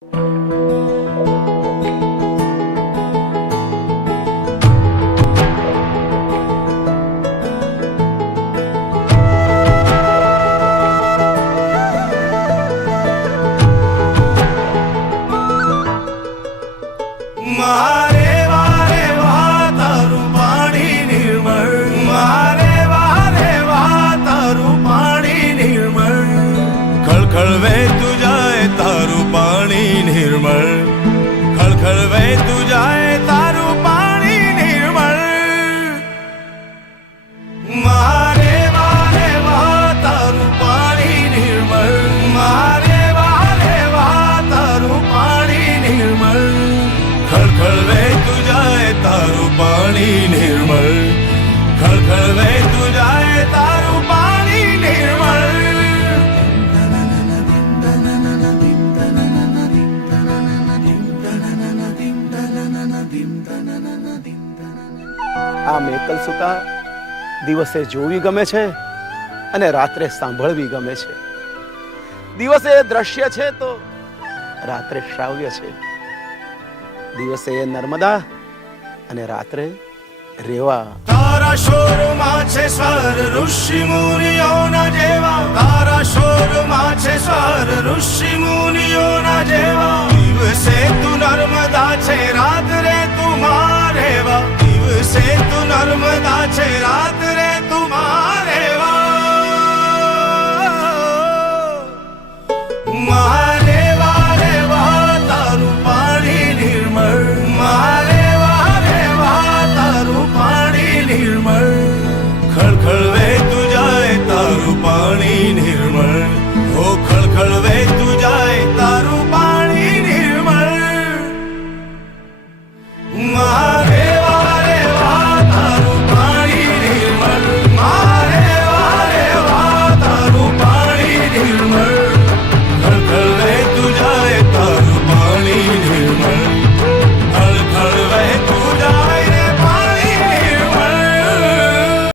ખળખળવે તું જાય તારું પાણી નિર્મળ, ખળખળવે તું જાય તારું પાણી નિર્મળ. મારે વારે વાહ તારું પાણી નિર્મળ, મારે વારે વાહ તારું પાણી નિર્મળ, ખળખળવે તું જાય તારું પાણી નિર્મળ, ખળખળવે તું જાય તારું પાણી નિર્મળ. આ મેકલ સુતા દિવસે જોવી ગમે છે અને રાત્રે સાંભળવી ગમે છે. દિવસે દ્રશ્ય છે તો રાત્રે શ્રાવ્ય છે. દિવસે નર્મદા અને રાત્રે રેવા. તારા શોરમાં છે સ્વર ઋષિ મુનિઓના જેવા, તારા શોરમાં છે સ્વર ઋષિ મુનિઓના જેવા. દિવસે તું નર્મદા છે રાત્રે તું મારેવા, દિવસે તું નર્મદા છે રાત્રે